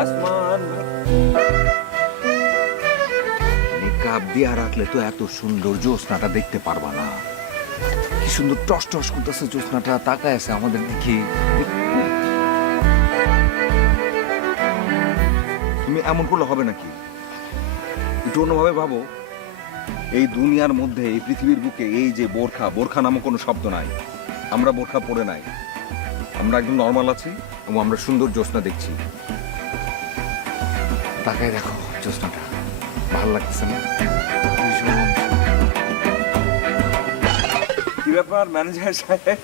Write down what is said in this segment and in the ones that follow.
আসমান নিকাব দিয়া রাখলে তো এত সুন্দর জ্যোৎস্নাটা দেখতে পারবা না। কি সুন্দর টস টস করতেছে জ্যোৎস্নাটা, তাকায় আছে আমাদের দিকে। তুমি এমন করলে হবে নাকি? একটু অন্যভাবে ভাবো। এই দুনিয়ার মধ্যে, এই পৃথিবীর বুকে এই যে বোরখা, বোরখা নামক কোনো শব্দ নাই। আমরা বোরখা পরে নাই, আমরা একদম নর্মাল আছি এবং আমরা সুন্দর জ্যোৎস্না দেখছি। তাকায় দেখো জ্যোৎস্নাটা, ভালো লাগতেছে না? কি ব্যাপার ম্যানেজার সাহেব?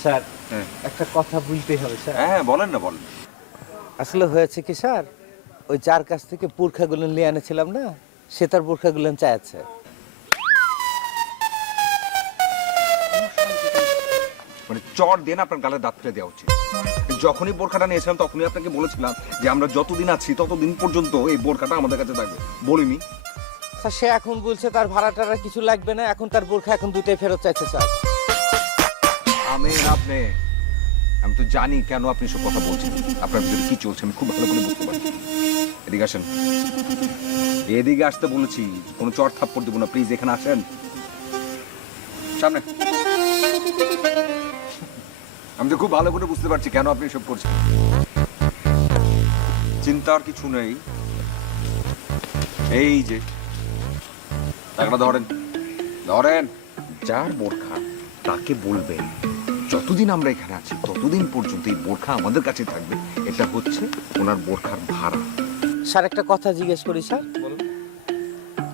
স্যার একটা কথা বলতেই হবে স্যার। হ্যাঁ বলেন না, বলেন। আসলে হয়েছে কি স্যার, ওই যার কাছ থেকে বোরখাগুলো নিয়ে এনেছিলাম না, সে তার বোরখাগুলো চাইছে। মানে চট দিয়ে না আপনার গালে দাঁত ফেলে দেওয়া উচিত। যখনই বোরখাটা নিয়েছিলাম তখনই আপনাকে বলেছিলাম যে আমরা যতদিন আছি ততদিন পর্যন্ত এই বোরখাটা আমাদের কাছে থাকবে, বলিনি? স্যার সে এখন বলছে তার ভাড়া টাড়া কিছু লাগবে না, এখন তার বোরখা এখন দুইটাই ফেরত চাইছে স্যার। আপনি, আমি তো জানি কেন আপনি সব কথা বলছেন, আপনার ভিতরে কি চলছে আমি খুব ভালো করে বুঝতে পারছি। এদিকে আসেন, এদিকে আসতে বলেছি, কোনো চট থাপ্পড় দেবো না, প্লিজ এখানে আসেন সামনে। আমি তো খুব ভালো করে বুঝতে পারছি কেন আপনি এসব করছেন। চিন্তার কিছু নেই। এই যে টাকাটা ধরেন, ধরেন। যার বোরখা তাকে বলবেন যতদিন আমরা এখানে আছি ততদিন পর্যন্ত এই বোরখা আমাদের কাছে থাকবে। এটা হচ্ছে ওনার বোরখার ভাড়া। স্যার একটা কথা জিজ্ঞেস করি স্যার। বলুন।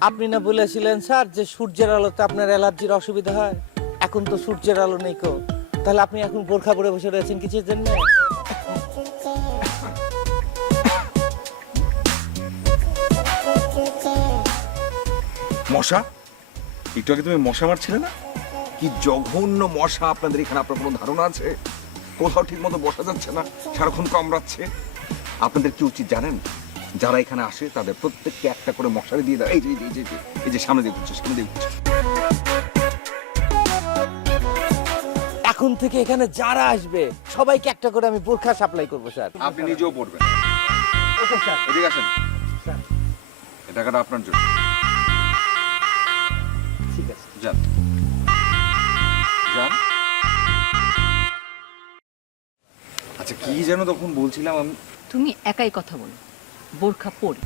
আপনি না বলেছিলেন স্যার যে সূর্যের আলোতে আপনার অ্যালার্জির অসুবিধা হয়, এখন তো সূর্যের আলো নেই কো, তাহলে আপনি এখন বোরখা পরে বসে রয়েছেন কিছুর জন্য? মশা, একটু আগে তুমি মশা মারছিলে না? কি জঘন্য মশা আপনাদের এখানে, আপনার কোনো ধারণা আছে? কোথাও ঠিক মতো বসা যাচ্ছে না, সারাক্ষণ কামড়াচ্ছে। আপনাদের কি উচিত জানেন? যারা এখানে আসে তাদের প্রত্যেককে একটা করে মশারি দিয়ে দেয়। এই যে এই যে এই যে সামনে দিয়ে ঘুরছে, সামনে দিয়ে ঘুরছে। এখন থেকে এখানে যারা আসবে সবাইকে একটা করে আমি বোরখা সাপ্লাই করবো স্যার। আপনি নিজেও পড়বেন। Okay sir. এদিকে আসেন, স্যার এই টাকাটা আপনার জন্য। ঠিক আছে। যান যান। আচ্ছা কি যেন তখন বলছিলাম আমি? তুমি একাই কথা বলো, বোরখা পরে।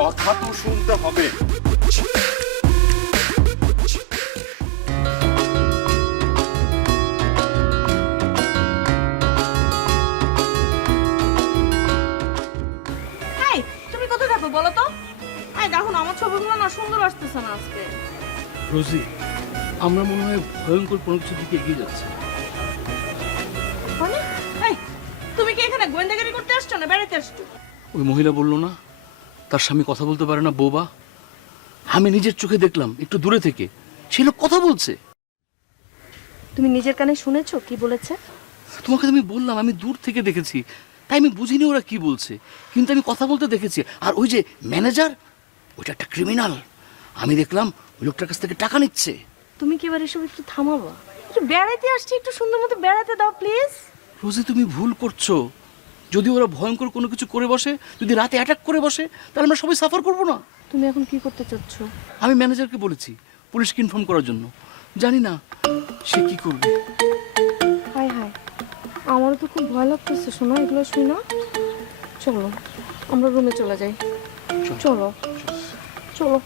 কথা তো শুনতে হবে। তুমি কোথায় থাকো বলো তো? দেখো না আমার ছবিগুলো না সুন্দর আসতেছে না আজকে। রোজি, আমরা মনে হয় ভয়ঙ্কর কোনো কিছুর দিকে এগিয়ে যাচ্ছে। মানে তুমি কি এখানে গোয়েন্দাগিরি করতে আসছো না বেড়াতে আসছো? ওই মহিলা বললো না তার স্বামী কথা বলতে পারে না, বোবা। আমি নিজের চোখে দেখলাম একটু দূরে থেকে, সে লোক কথা বলছে। তুমি নিজের কানে শুনেছো কি বলেছে? তোমাকে তো আমি বললাম আমি দূর থেকে দেখেছি, তাই আমি বুঝিনি ওরা কি বলছে, কিন্তু আমি কথা বলতে দেখেছি। আর ওই যে ম্যানেজার, ওইটা একটা ক্রিমিনাল। আমি দেখলাম ওই লোকটার কাছ থেকে টাকা নিচ্ছে। তুমি কি এবার এসব একটু থামাবা? একটু বেড়াতে আসছি, একটু সুন্দর মতো বেড়াতে দাও প্লিজ। রোজি তুমি ভুল করছো। যদি ওরা ভয়ঙ্কর কোনো কিছু করে বসে, যদি রাতে অ্যাটাক করে বসে, তাহলে আমরা সবাই সাফার করবো না? তুমি এখন কি করতে চাচ্ছ? আমি ম্যানেজারকে বলেছি পুলিশকে ইনফর্ম করার জন্য, জানি না সে কি করবে। হাই হাই, আমারও তো খুব ভয় লাগতেছে শোনা এগুলো শুই না। চলো আমরা রুমে চলে যাই। চলো চলো।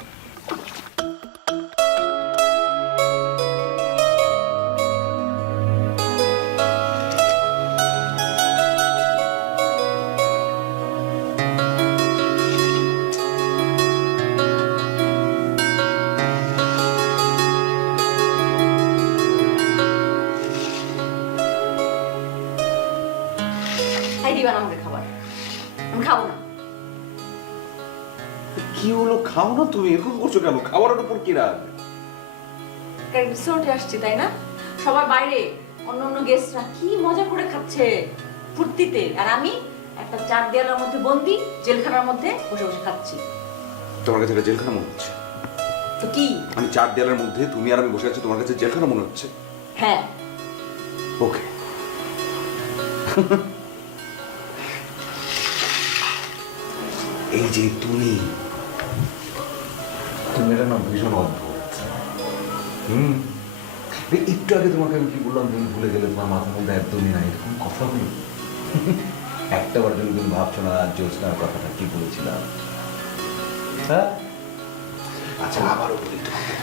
দিবা না আমাকে খাবার, আমি খাবো না। কি হলো, খাও না তুমি? এরকম করছো কেন? খাবারের উপর কি রাগ? রিসোর্টে আসছি তাই না, সবার বাইরে অন্য অন্য গেস্টরা কি মজা করে খাচ্ছে ফুর্তিতে, আর আমি একটা চার দেয়ালের মধ্যে বন্দি জেলখানার মধ্যে বসে বসে খাচ্ছি। তোমার কাছে জেলখানা মনে হচ্ছে? তো কি? মানে 4 দেয়ালের মধ্যে তুমি আর আমি বসে আছি, তোমার কাছে জেলখানা মনে হচ্ছে? হ্যাঁ। ওকে। এই যে তুমি এটা না ভীষণ অদ্ভুত। একটু আগে তোমাকে আমি কি বললাম, তুমি ভুলে গেলে, তোমার মাথার মধ্যে একদমই নাই এরকম কথা বলি। একটা বার জন্য তুমি ভাবছো না জ্যোৎস্নার কথাটা কি বলেছিলাম? হ্যাঁ, আচ্ছা আবারও বলি তোমাকে,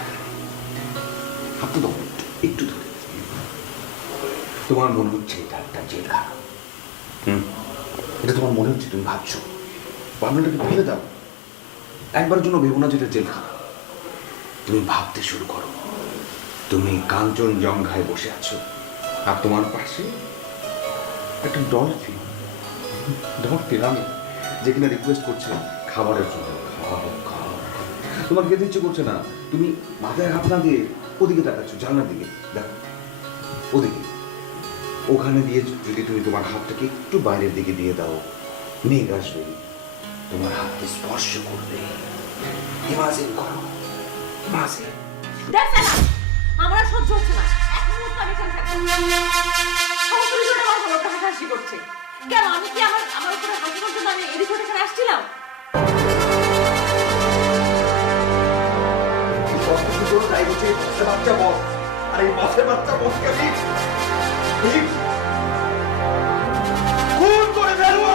আপনি তো একটু ধরে, তোমার মনে হচ্ছে এটা একটা জেলখানা। এটা তোমার মনে হচ্ছে, তুমি ভাবছো, ভাবনাটাকে ফেলে দাও, একবার জন্য ভেবো না যেটা জেলখানা। তুমি ভাবতে শুরু করো, তুমি কাঞ্চনজঙ্ঘায় বসে আছো আর তোমার পাশে একটা ডলফিন, আমি যে কিনা রিকোয়েস্ট করছে খাবারের জন্য, খাও খাও। তোমার খেতে ইচ্ছে করছে না, তুমি মাথায় হাত না দিয়ে ওদিকে তাকাচ্ছ, জানলার দিকে, দেখো ওদিকে। ওখানে দিয়ে যদি তুমি তোমার হাতটাকে একটু বাইরের দিকে দিয়ে দাও, মেঘ আসবে, তোমার হাতকে স্পর্শ করবে। ইমাজিন করো, ইমাজিন। দেখ না, আমার আর সহ্য হচ্ছে না, এক মুহূর্ত আমি এখানে থাকবো না। সমস্ত বিষয়টা আমার হলো, ওটা হাসাহাসি করছে কেন? আমি কি আমার উপরে হাসি করতে আমি এদিক ওদিক এখানে আসছিলাম? তাই হচ্ছে বাচ্চা বস, আর এই বসের বাচ্চা বসকে আমি খুন করে ফেলবো।